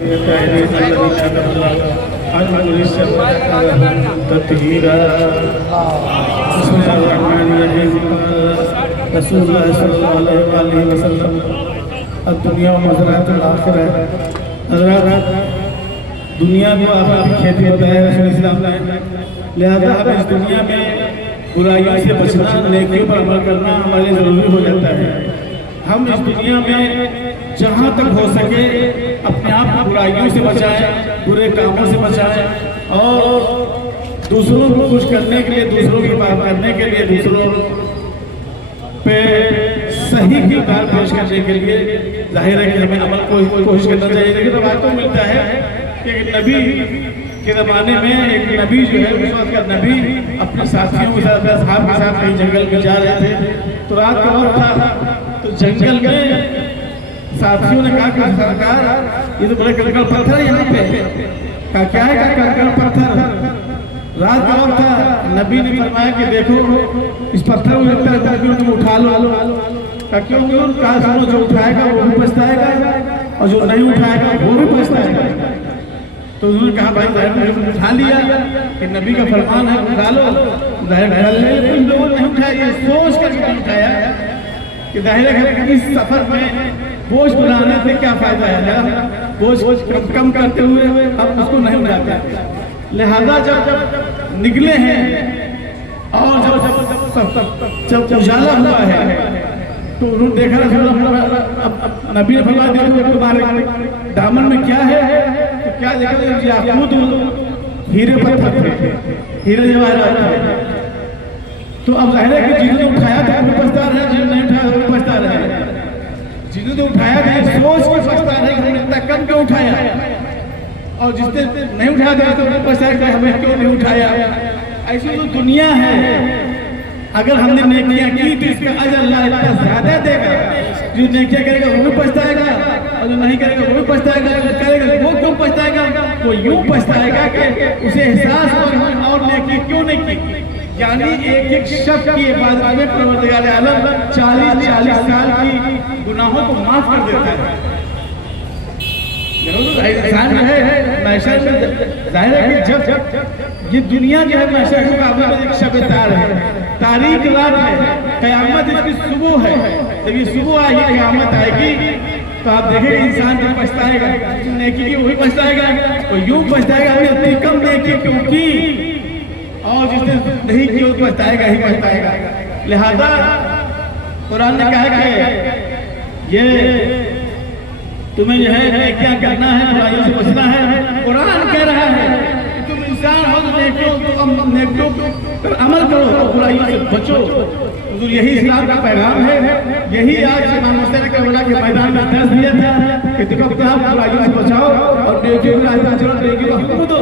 رسول اللہ صلی اللہ علیہ وسلم الدنیا مزرعۃ الآخرہ. حضرات دنیا کو آپ کی کھیتی بتایا رسول اسلام نے، لہذا ہمیں اس دنیا میں برائیوں سے بچنا، نیکیوں پر عمل کرنا ہمارے لیے ضروری ہو جاتا ہے. ہم اس دنیا میں جہاں تک ہو سکے اپنے آپ کو برائیوں سے بچائیں، برے کاموں سے بچائیں، اور دوسروں کو خوش کرنے کے لیے، دوسروں کی بات کرنے کے لیے، دوسروں پہ صحیح کردار پیش کرنے کے لیے ظاہر ہے کہ ہمیں عمل کو کوشش کرنا چاہیے. لیکن روایت کو ملتا ہے کہ ایک نبی کے زمانے میں ایک نبی جو ہے اس وقت کا نبی اپنے ساتھیوں کے ساتھ، اصحاب کے ساتھ کہیں جنگل میں جا رہے تھے. تو رات کا وقت تھا، تو جنگل میں ساتھیوں نے کہا کہ سرکار یہ تو بڑے کنکر پتھر ہے یہاں پہ. کہا کیا ہے؟ کہ کنکر پتھر. رات کا وقت تھا، نبی نے فرمایا کہ دیکھو اس پتھر کو لگتا ہے تم اٹھا لو. کہا کیوں؟ کہا سنو جو اٹھائے گا وہ بھی پچھتائے گا اور جو نہیں اٹھائے گا وہ بھی پچھتائے گا. تو انہوں نے کہا بھائی ظاہر نے اٹھا لیا کہ نبی کا فرمان ہے اٹھا لو. ظاہر ان لوگوں نے نہیں اٹھایا، یہ سوچ کر کے اٹھایا کہ ظاہر ہے کہ اس سفر میں بوجھ بنانے سے کیا فائدہ ہے، بوجھ کم کرتے ہوئے ہم اس کو نہیں اٹھاتے. لہذا جب نکلے ہیں اور جب اجالا ہوا ہے تو انہوں نے دیکھا رسول اللہ، نبی نے فرمایا دیکھو تمہارے دامن میں کیا ہے؟ تو کیا دیکھا؟ یاقوت ہیرے پتھر تھے، ہیرے جواہرات تھے. تو اب ظاہر ہے کہ جنہوں نے اٹھایا تھا وہ پچھتا رہے، جنہوں نے نہیں اٹھایا وہ پچھتا رہے. جنہوں نے اٹھایا تھا سوچ کے پچھتا رہے کہ ہم نے اتنا کم کیوں اٹھایا، اور جس نے نہیں اٹھایا تھا تو وہ پچھتا کہ ہمیں کیوں نہیں اٹھایا. ایسی تو دنیا ہے، اگر ہم نے نیکیاں کی تو اس کا اجر اللہ اتنا زیادہ دے گا. جو نیکیاں کرے گا وہ بھی پچھتائے گا، اور جو نہیں کرے گا وہ بھی پچھتائے گا. جو کرے گا وہ کیوں پچھتائے گا؟ وہ یوں پچھتائے گا کہ اسے احساس ہو اور نیکی کیوں نہیں کی. یعنی ایک ایک شخص کی عبادت میں پروردگار عالم 40 سال کی گناہوں کو معاف کر دیتا ہے. انسان جو ہے معاشر میں ظاہر ہے کہ جب یہ دنیا جو ہے معاشر کے مقابلے میں ایک شب تار ہے، تاریک رات ہے، قیامت اس کی صبح ہے. جب یہ صبح آئے گی، قیامت آئے گی، تو آپ دیکھیں گے انسان جو پچھتائے گا، نیکی کی وہی پچھتائے گا. وہ یوں پچھتائے گا ہم نے اتنی کم نیکی کیوں کی، اور جس نے نہیں کی وہ پچھتائے گا ہی پچھتائے گا. لہذا قرآن نے کہا کہ یہ تمہیں جو ہے نیکیاں کرنا ہے، برائیوں سے بچنا ہے. قرآن کہہ رہا ہے کہ تم انسان ہو تو نیکیوں پر عمل کرو، برائیوں سے بچو. حضور یہی اسلام کا پیغام ہے. یہی آج امام حسین کربلا کے میدان میں درس دیا تھا کہ تم اپنے آپ برائیوں سے بچاؤ اور نیکیوں کا راستہ چلو، نیکیوں کا حکم دو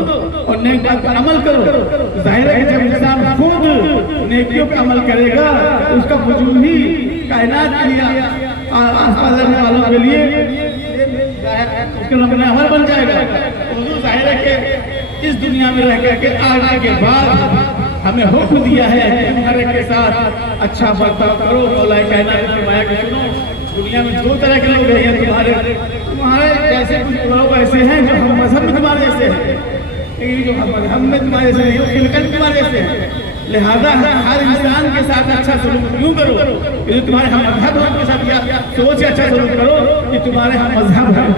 اور نیک بات پر عمل کرو. ظاہر ہے کہ جب انسان خود نیکیوں پر عمل کرے گا اس کا وجود ہی کائنات کے لیے، آس پاس رہنے والوں کے لیے اس کے رب عمل بن جائے گا. حضور ظاہر ہے کہ اس دنیا میں رہ کر کے آنے کے بعد ہمیں حکم دیا ہے کہ ہر ایک کے ساتھ اچھا برتاؤ کرو. مولا کائنات نے فرمایا کہ سنو، دنیا میں دو طرح کے لوگ ہیں. تمہارے جیسے کچھ لوگ ایسے ہیں جو ہم مذہب میں تمہارے جیسے ہیں، لیکن جو ہم مذہب میں تمہارے جیسے ہیں وہ خلقت تمہارے جیسے ہیں. لہذا ہر انسان کے ساتھ اچھا سلوک کیوں کرو؟ کہ تمہارے ہم مذہب ہیں ان کے ساتھ سوچ اچھا سلوک کرو کہ تمہارے ہم مذہب ہیں.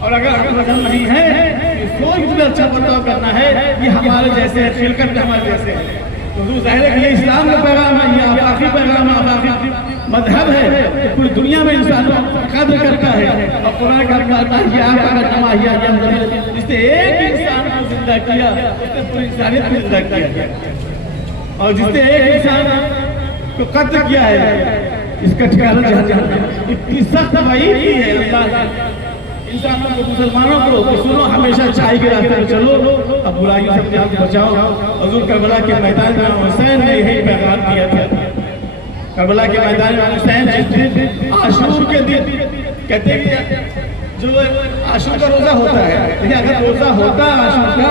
اور اگر ہم مذہب نہیں ہے، سوچ میں اچھا برتاؤ کرنا ہے، یہ ہمارے جیسے ہے، خلقت ہمارے جیسے ہے. تو ظاہر ہے کہ یہ اسلام کا پیغام ہے، یہ آفاقی پیغام ہے، آفاقی مذہب ہے. پوری دنیا میں انسان قدر کرتا ہے اور قرآن کرتا ہے کہ آپ اگر نماہیا جس نے ایک انسان کو زندہ کیا اس نے پوری انسانیت کو زندہ کیا. اور جس نے ایک انسان کو قتل کیا ہے اس کا ٹھکانہ جہنم ہے. اتنی سخت وعید کی ہے اللہ انسانوں کو، مسلمانوں کو کہ سنو ہمیشہ اچھائی کے راستے میں چلو، اب برائیوں سے اپنے آپ کو بچاؤ. حضور کربلا کے میدان میں حسین نے یہی پیغام دیا تھا. کربلا کے میدان میں حسین عاشور کے دن کہتے ہیں کہ جو عاشور کا روزہ ہوتا ہے، لیکن اگر روزہ ہوتا عاشور کا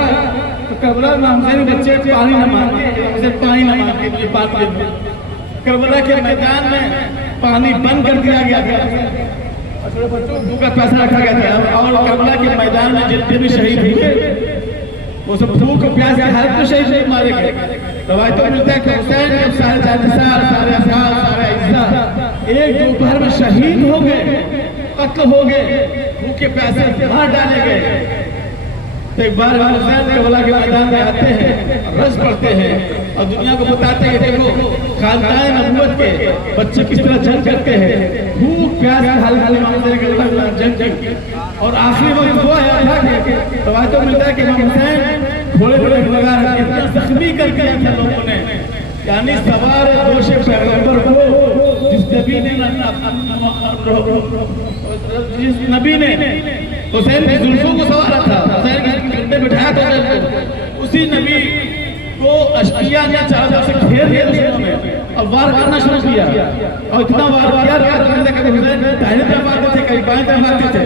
تو کربلا میں حسین بچے پانی نہ مانگتے، پانی نہ مانگتے، مجھے پانی دے. کربلا کے میدان میں پانی بند کر دیا گیا تھا. چھوٹے بچوں کو کا پیسہ رکھا گیا تھا، اور کربلا کے میدان میں جتنے بھی شہید ہوئے وہ سب بھوک اور پیاس کی حالت میں شہید مارے گئے۔ روایتوں میں ملتا ہے کہ حسین نے سارے جانثار، سارے اصحاب، سارے اجزاء ایک دوپہر میں شہید ہو گئے، قتل ہو گئے، بھوکے پیاسے مار ڈالے گئے۔ تو ایک بار حسین کربلا کے میدان میں آتے ہیں، رز پڑھتے ہیں اور دنیا کو بتاتے ہیں کہ دیکھو خاندان نبوت کے بچے کس طرح جنگ کرتے ہیں، بھوک پیاس کی حالت میں امام حسین کربلا کے جنگ اور آخری وقت ہوا ہے کہ روایتوں میں ملتا ہے کہ امام حسین گھوڑے لگا رہے اتنا زخمی کر دیا تھا لوگوں نے، یعنی سوار دوش پیغمبر کو جس نبی نے حسین کی زلفوں کو سوارا تھا، حسین کے کندھے بٹھایا تھا، اسی نبی کو اشقیاء نے چادر سے گھیر دیا دشمنوں نے اور وار کرنا شروع کیا، اور اتنا وار کیا کہ حسین دائیں طرف آتے تھے، کہیں بائیں طرف آتے تھے۔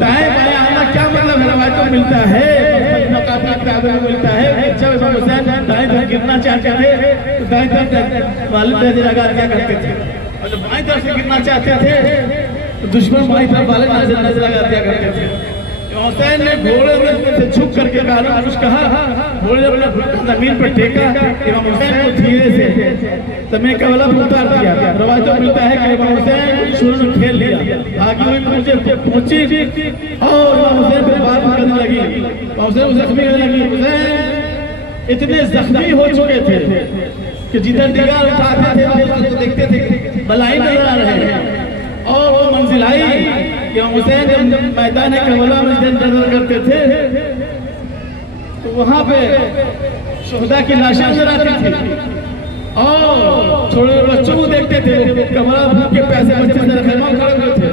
دائیں بائیں آنا کیا مطلب ہے؟ روایتوں میں ملتا ہے، مقاطع کتابوں میں ملتا ہے، جب امام حسین دائیں طرف گرنا چاہتے تھے تو دائیں طرف والد نظر لگا دیا کرتے تھے، اور جب بائیں طرف سے گرنا چاہتے تھے تو دشمن بائیں طرف والد نظر لگا دیا کرتے تھے۔ امام حسین نے گھوڑے سے جھک کر کے کچھ کہا، گھوڑے نے اپنا گھٹنا زمین پر ٹیکا، امام حسین کو دھیرے سے تمہیں کربلا میں اتار دیا۔ روایتوں میں ملتا ہے کہ امام حسین شروع میں کھیل لیا، بھاگی ہوئی پہنچی اور امام حسین پہ بات کرنے لگی، امام حسین کو زخمی ہونے لگی۔ حسین اتنے زخمی ہو چکے تھے کہ جدھر نگاہ اٹھاتے تھے وہ دیکھتے تھے بلائی نظر آ رہے ہیں، اور وہ منزل آئی کہ امام حسین جب میدان کربلا میں نظر کرتے تھے تو وہاں پہ شہداء کی لاشیں نظر آتی تھی، اور چھوٹے بچوں کو دیکھتے تھے، کربلا بھوک کے پیاسے بچے سے خیمہ کھڑے ہوئے تھے۔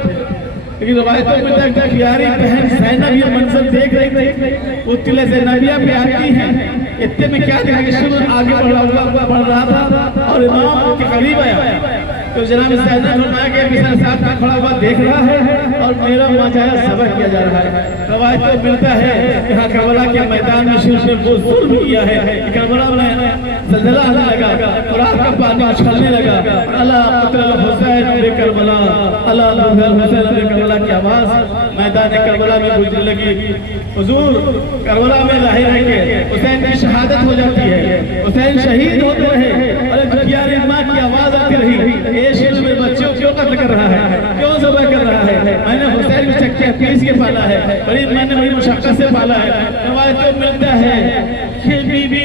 لیکن روایتوں میں تک پیاری بہن زینب یہ منظر دیکھ رہی تھی، وہ تلے زینبیہ پہ آتی ہیں، اتنے میں کیا دیکھا کہ شمر آگے بڑھ رہا تھا اور امام کے قریب آیا تو جناب زینب فرمایا کہ میرے ساتھ کھڑا ہوا دیکھ رہا ہے اور میرا ماجایا ذبح کیا جا رہا ہے۔ روایتوں ملتا ہے کہ ہاں کربلا کے میدان میں شیر نے وہ ظلم کیا ہے کہ کربلا میں زلزلہ آنے لگا اور آگ کا پانی اچھلنے لگا، اللہ قتل الحسین بے کربلا، اللہ الحسین بے کربلا کی آواز میدان کربلا میں گونجنے لگی۔ حضور کربلا میں ظاہر ہے کہ حسین کی شہادت ہو جاتی ہے، حسین شہید ہوتے رہے اور پیاری ماں کی آواز آتی رہی، اے شیر میں بچوں کیوں قتل کر رہا ہے، کیوں ذبح کر رہا ہے، میں نے حسین بھی چکے پیس کے پالا ہے، میں نے بڑی مشقت سے پالا ہے۔ روایتوں ملتا ہے کہ بی بی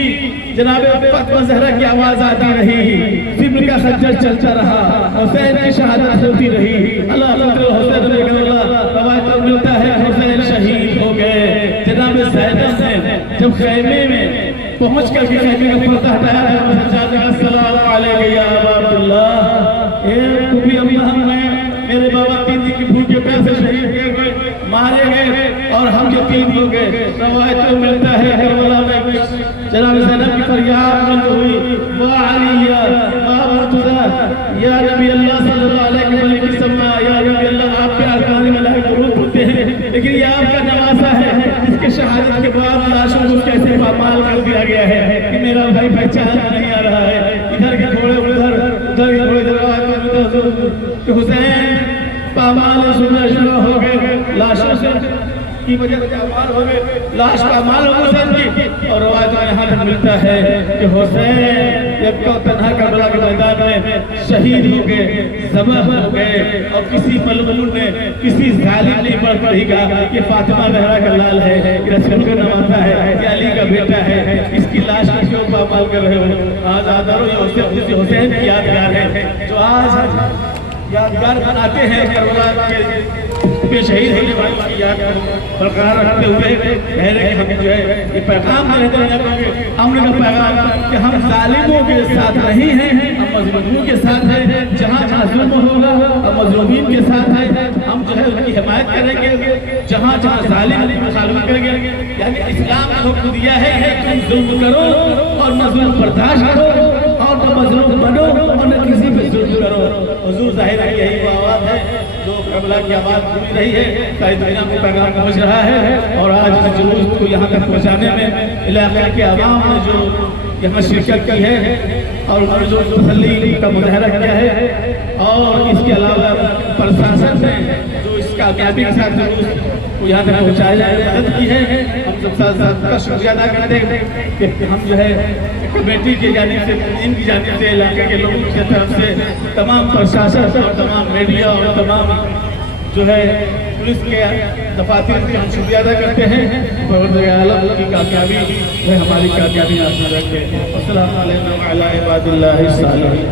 جناب فاطمہ زہرا کی آواز آتی رہی، سبر کا خنجر چلتا رہا، حسین کی شہادت ہوتی رہی، اللہ قتل حسین بے کربلا۔ روایتوں ملتا ہے حسین شہید ہو گئے۔ جناب زینب نے جب خیمے میں پہنچ کر کے خیمے کا پردہ ہٹایا، السلام علیکم یا ابا عبداللہ، اے کبھی امام میں میرے بابا 3 دن کی بھوکے پیاسے شہید ہوئے، مارے گئے اور ہم یتیم ہو گئے۔ روایتوں ملتا ہے کربلا میں جناب زینب کی فریاد بلند ہوئی، وا علی وا مرتضیٰ یا نبی اللہ صلی اللہ علیہ وسلم، یا نبی اللہ آپ کے ارکان میں لائق درود پڑھتے ہیں، لیکن یہ آپ کا نواسہ ہے جس کے شہادت کے بعد لاشوں کو کیسے پامال کر دیا گیا ہے کہ میرا بھائی پہچان نہیں آ رہا ہے، ادھر کے گھوڑے ادھر کے گھوڑے ادھر، کہ حسین پامال سننا شروع ہو گئے، لاشوں سے کی وجہ سے پامال ہو گئے، لاش پامال ہو حسین کی۔ اور روایت میں یہاں تک ملتا ہے کہ حسین یکا تنہا کربلا کے میدان میں شہید ہو گئے، ذبح ہو گئے، اور کسی ملعون نے کسی ظالم نے بڑھ کر ہی کہا کہ فاطمہ زہرا کا لال ہے، یہ رسول کا نواسہ ہے، یہ علی کا بیٹا ہے، اس کی لاش کو کیوں پامال کر رہے ہو؟ آج آدارو یہ حسین کی یادگار ہے جو آج یادگار بناتے ہیں کربلا کے شہید ہونے والوں کی یاد برقرار رکھتے ہوئے کہہ رہے کہ ہم جو ہے یہ پیغام دیتے ہیں، ہم نے پیغام کہ ہم ظالموں کے ساتھ نہیں ہیں، ہم مظلوموں کے ساتھ ہیں، جہاں جہاں ظلم ہوگا ہم مظلومین کے ساتھ ہیں، ہم جو ہے ان کی حمایت کریں گے، جہاں جہاں ظالم کی مخالفت کریں گے۔ یعنی اسلام نے حکم دیا ہے کہ تم ظلم کرو اور نہ ظلم برداشت کرو اور نہ مظلوم بنو اور نہ کسی پہ ظلم کرو۔ حضور ظاہر ہے یہی وہ آواز ہے جو کربلا کی آواز گونج رہی ہے، ساری دنیا میں پیغام پہنچ رہا ہے، اور آج اس جلوس کو یہاں تک پہنچانے میں علاقے کے عوام نے جو یہاں شرکت کی ہے اور جو تسلی کا مظاہرہ کیا ہے، اور اس کے علاوہ پرشاسن نے جو اس کامیابی کے ساتھ کو یہاں تک پہنچایا جائے مدد کی ہے، ہم سب ساتھ کا شکریہ ادا کرتے ہیں کہ ہم جو ہے کمیٹی کی جانب سے، ان کی جانب سے، علاقے کے لوگوں کی طرف سے، تمام پرشاسن اور تمام میڈیا اور تمام جو ہے پولیس کے دفاتر کا ہم شکریہ ادا کرتے ہیں۔ پروردگار عالم کی کامیابی وہ ہماری کامیابی آسان رکھے۔ السلام علیکم وعلی عباد اللہ الصالحین۔